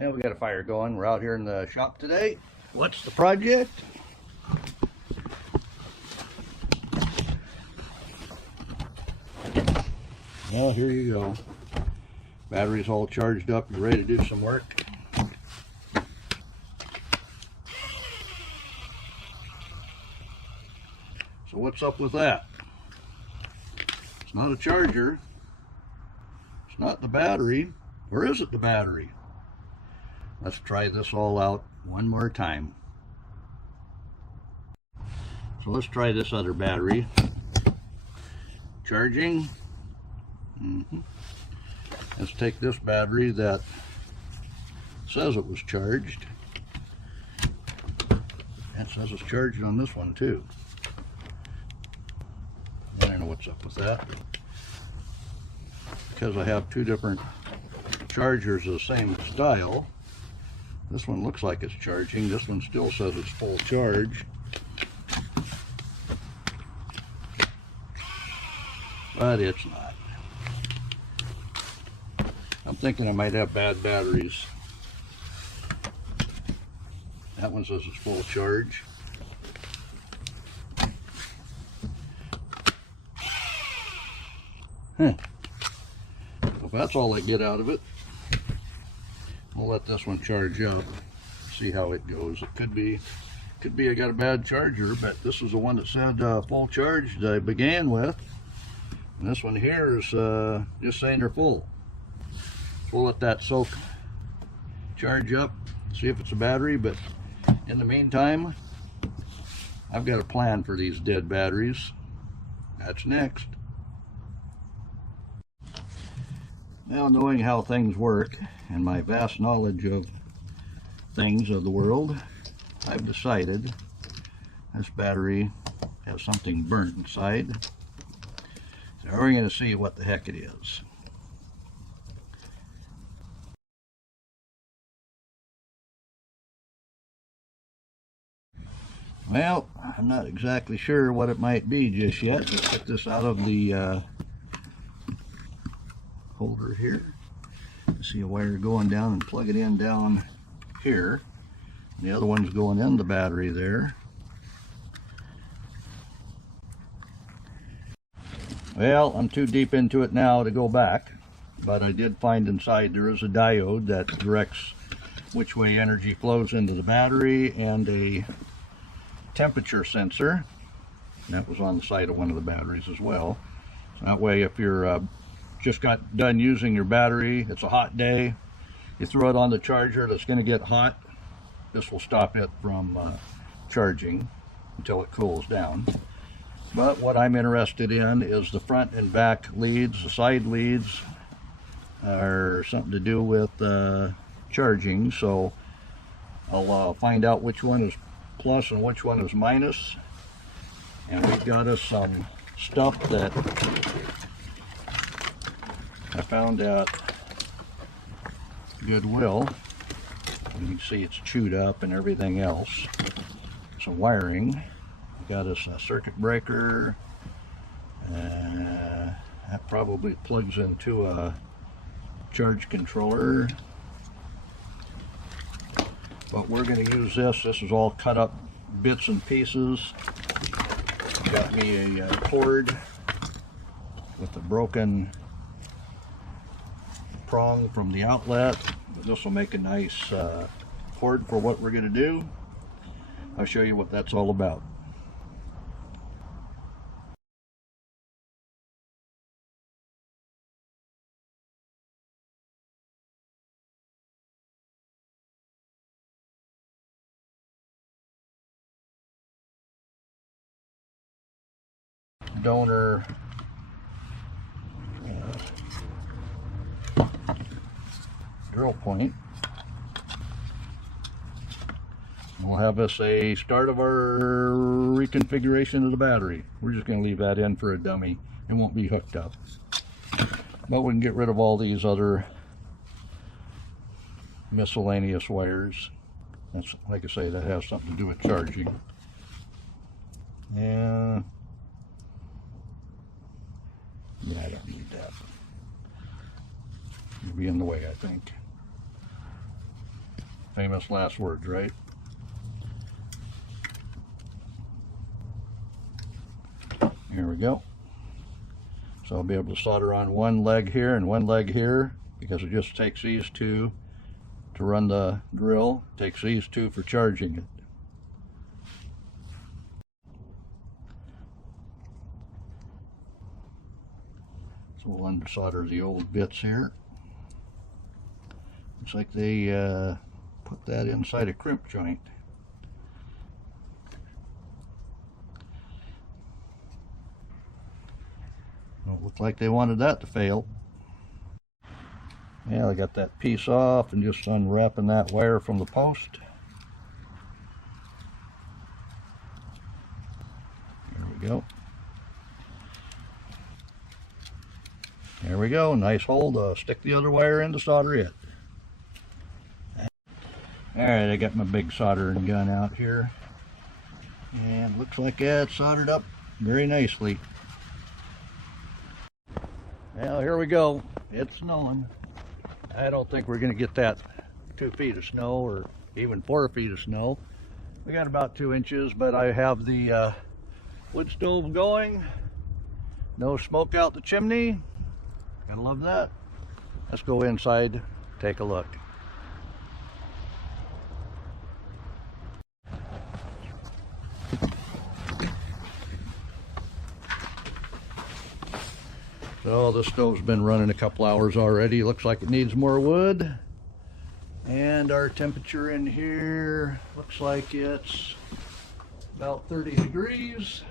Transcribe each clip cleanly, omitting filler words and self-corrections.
And we got a fire going. We're out here in the shop today. What's the project? Well, here you go. Battery's all charged up. You're ready to do some work. So what's up with that? It's not a charger. It's not the battery. Or is it the battery? Let's try this all out one more time. So let's try this other battery. Charging. Let's take this battery that says it was charged. It says it's charged on this one too. I don't know what's up with that. Because I have two different chargers of the same style. This one looks like it's charging. This one still says it's full charge. But it's not. I'm thinking I might have bad batteries. That one says it's full charge. If that's all I get out of it, we'll let this one charge up, see how it goes. It could be I got a bad charger, but this is the one that said full charge that I began with. And this one here is just saying they're full. So we'll let that soak, charge up, see if it's a battery. But in the meantime, I've got a plan for these dead batteries. That's next. Now, knowing how things work and my vast knowledge of things of the world, I've decided this battery has something burnt inside. So we're going to see what the heck it is. Well, I'm not exactly sure what it might be just yet. Let's get this out of the holder here. See a wire going down and plug it in down here. The other one's going in the battery there. Well, I'm too deep into it now to go back, but I did find inside there is a diode that directs which way energy flows into the battery, and a temperature sensor. That was on the side of one of the batteries as well. So that way, if you're just got done using your battery, it's a hot day, you throw it on the charger that's going to get hot, this will stop it from charging until it cools down. But what I'm interested in is the front and back leads. The side leads are something to do with charging, so I'll find out which one is plus and which one is minus. And we've got us some stuff that I found at Goodwill. You can see it's chewed up and everything else. Some wiring. Got us a circuit breaker. That probably plugs into a charge controller. But we're going to use this. This is all cut up bits and pieces. Got me a cord with a broken prong from the outlet. This will make a nice cord for what we're going to do. I'll show you what that's all about. Donor drill point. We'll have us a start of our reconfiguration of the battery. We're just going to leave that in for a dummy. It won't be hooked up. But we can get rid of all these other miscellaneous wires. That's, like I say, that has something to do with charging. Yeah, I don't need that. It'll be in the way, I think. Famous last words, right? Here we go. So I'll be able to solder on one leg here and one leg here, because it just takes these two to run the drill. It takes these two for charging it. So we'll unsolder the old bits here. Looks like they put that inside a crimp joint. Don't look like they wanted that to fail. Yeah, I got that piece off and just unwrapping that wire from the post. There we go. There we go. Nice hole to stick the other wire in to solder it. Alright, I got my big soldering gun out here. And looks like it's soldered up very nicely. Well, here we go. It's snowing. I don't think we're going to get that 2 feet of snow or even 4 feet of snow. We got about 2 inches, but I have the wood stove going. No smoke out the chimney. Gotta love that. Let's go inside, take a look. So the stove's been running a couple hours already. Looks like it needs more wood. And our temperature in here looks like it's about 30 degrees.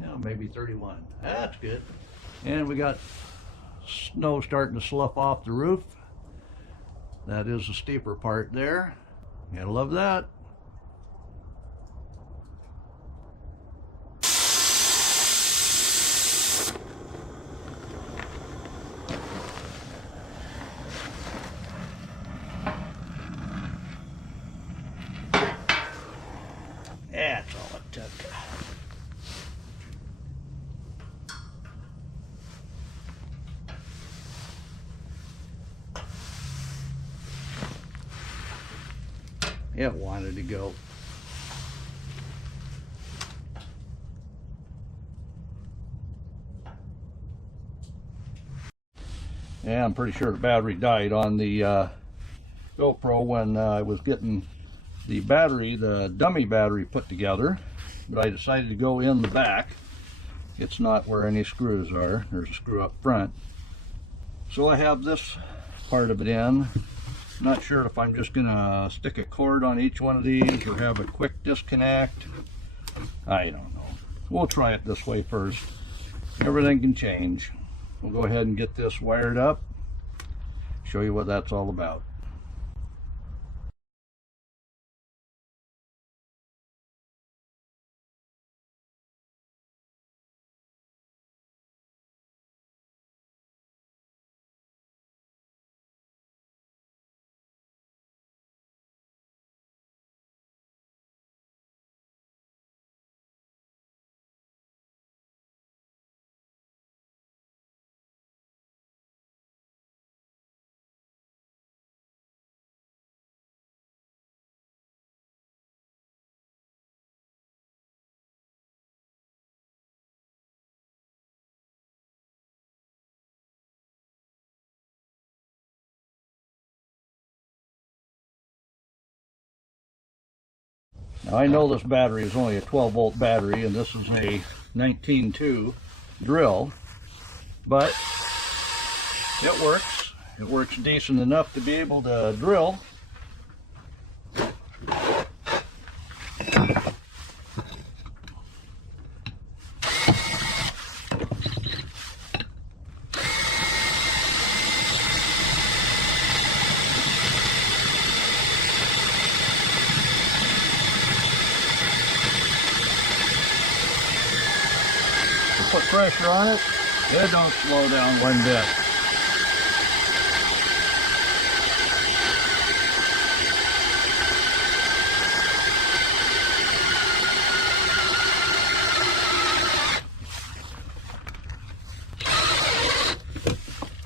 Yeah, maybe 31. That's good. And we got snow starting to slough off the roof. That is the steeper part there. Gotta love that. That's all it took. It wanted to go. Yeah, I'm pretty sure the battery died on the GoPro when I was getting the battery, the dummy battery, put together. But I decided to go in the back. It's not where any screws are. There's a screw up front. So I have this part of it in. Not sure if I'm just gonna stick a cord on each one of these or have a quick disconnect. I don't know. We'll try it this way first. Everything can change. We'll go ahead and get this wired up, show you what that's all about. Now I know this battery is only a 12-volt battery and this is a 19.2 drill, but it works. It works decent enough to be able to drill. Put pressure on it, it don't slow down one bit.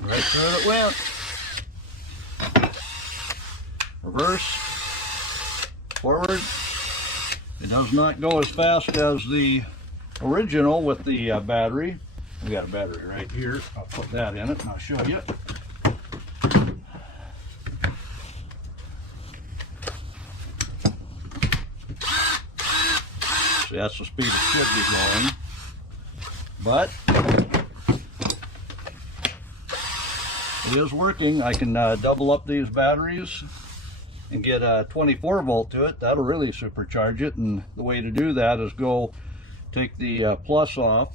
Right through it went. reverse, forward. It does not go as fast as the original with the battery. We got a battery right here. I'll put that in it and I'll show you. See, that's the speed it should be going. But it is working. I can double up these batteries and get a 24 volt to it. That'll really supercharge it. And the way to do that is take the plus off,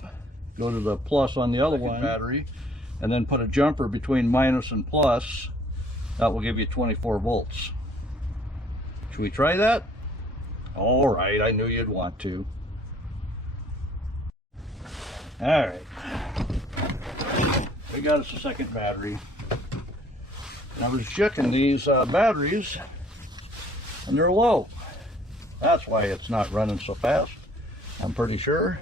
go to the plus on the other one battery, and then put a jumper between minus and plus. That will give you 24 volts. Should we try that? All right, I knew you'd want to. All right, we got us a second battery. I was checking these batteries and they're low. That's why it's not running so fast, I'm pretty sure.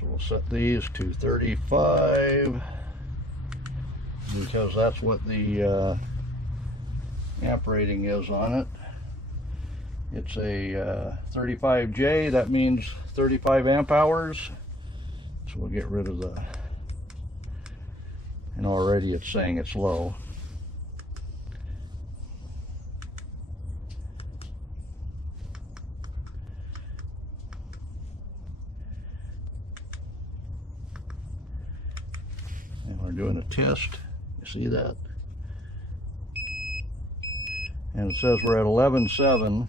So we'll set these to 35 because that's what the amp rating is on it. It's a 35J, that means 35 amp hours. So we'll get rid of the, and already it's saying it's low. And we're doing a test, you see that? And it says we're at 11.7.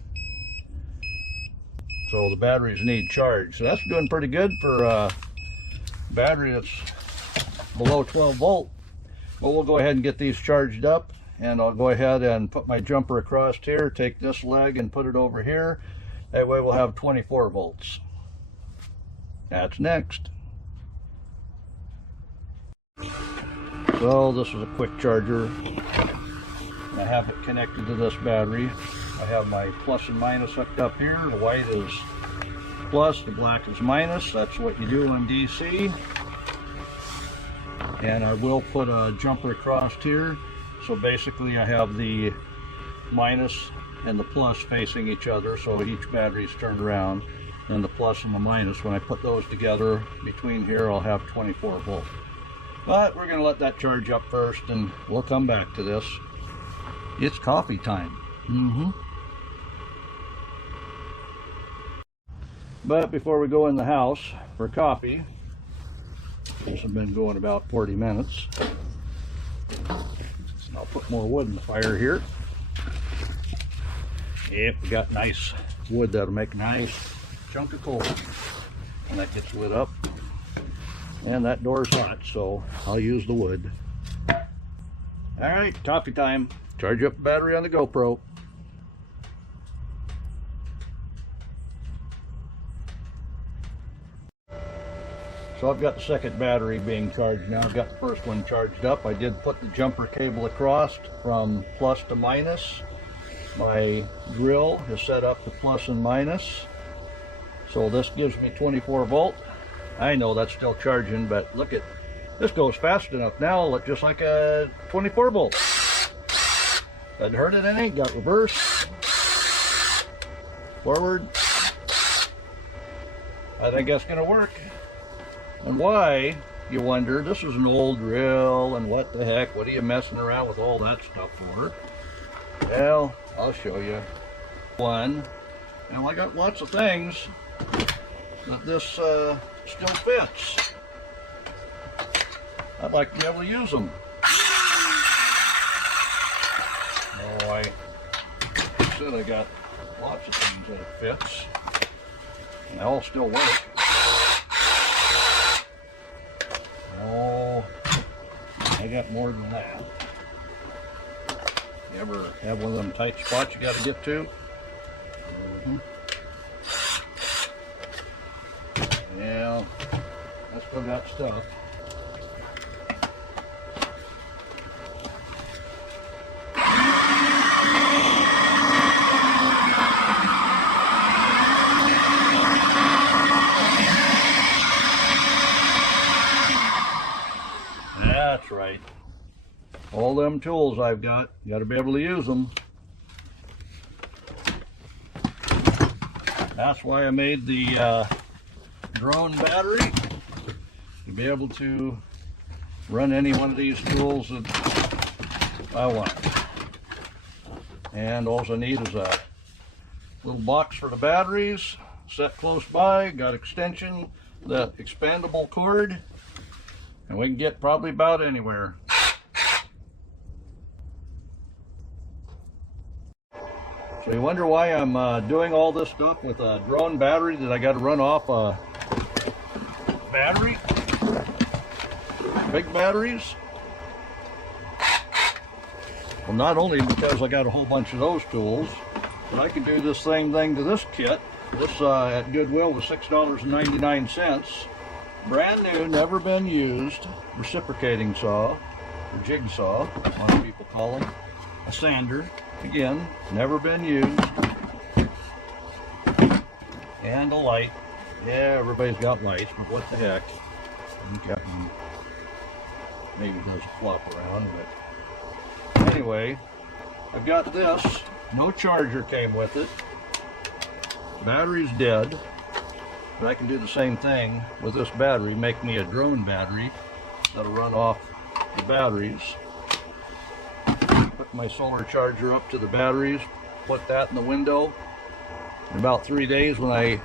So the batteries need charge. So that's doing pretty good for a battery that's below 12 volt. But we'll go ahead and get these charged up, and I'll go ahead and put my jumper across here, take this leg and put it over here. That way we'll have 24 volts. That's next. So this is a quick charger. I have it connected to this battery. I have my plus and minus hooked up here. The white is plus, the black is minus. That's what you do on DC. And I will put a jumper across here. So basically I have the minus and the plus facing each other, so each battery is turned around. And the plus and the minus, when I put those together between here, I'll have 24 volt. But we're going to let that charge up first and we'll come back to this. It's coffee time. But before we go in the house for coffee, since I've been going about 40 minutes, I'll put more wood in the fire here. Yep, we got nice wood that'll make a nice chunk of coal. And that gets lit up. And that door's hot, so I'll use the wood. All right, coffee time. Charge up the battery on the GoPro. So I've got the second battery being charged now. I've got the first one charged up. I did put the jumper cable across from plus to minus. My grill is set up to plus and minus. So this gives me 24 volt. I know that's still charging, but look at this, goes fast enough now, just like a 24 volt. Doesn't hurt it any. Got reverse, forward. I think that's going to work. And why, you wonder, this is an old drill, and what the heck, what are you messing around with all that stuff for? Well, I'll show you. One, and I got lots of things that this still fits. I'd like to be able to use them. Oh, I said I got lots of things that it fits. And they all still work. Oh, I got more than that. You ever have one of them tight spots you got to get to? Yeah, I still got stuff. That's right. All them tools I've got to be able to use them. That's why I made the drone battery, to be able to run any one of these tools that I want. And all I need is a little box for the batteries set close by, got extension, the expandable cord, and we can get probably about anywhere. So you wonder why I'm doing all this stuff with a drone battery that I got to run off a battery, big batteries. Well, not only because I got a whole bunch of those tools, but I can do this same thing to this kit. This at Goodwill was $6.99. Brand new, never been used, reciprocating saw, or jigsaw, a lot of people call them, a sander. Again, never been used. And a light. Yeah, everybody's got lights, but what the heck. Maybe does flop around, but anyway, I've got this. No charger came with it. Battery's dead. But I can do the same thing with this battery, make me a drone battery that'll run off the batteries. Put my solar charger up to the batteries, put that in the window. In about 3 days, when I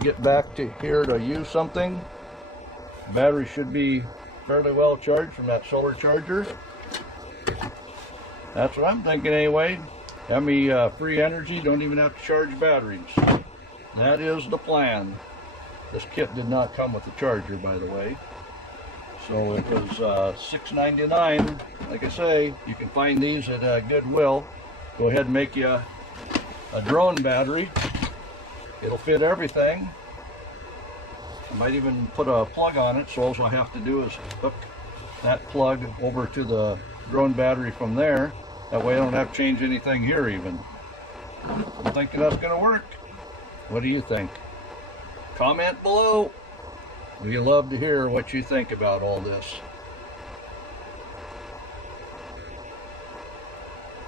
get back to here to use something, the battery should be fairly well charged from that solar charger. That's what I'm thinking anyway. Have me free energy, don't even have to charge batteries. That is the plan. This kit did not come with a charger, by the way. So it was $6.99. Like I say, you can find these at Goodwill. Go ahead and make you a drone battery. It'll fit everything. I might even put a plug on it, so all I have to do is hook that plug over to the drone battery from there. That way I don't have to change anything here even. I'm thinking that's going to work. What do you think? Comment below. We love to hear what you think about all this.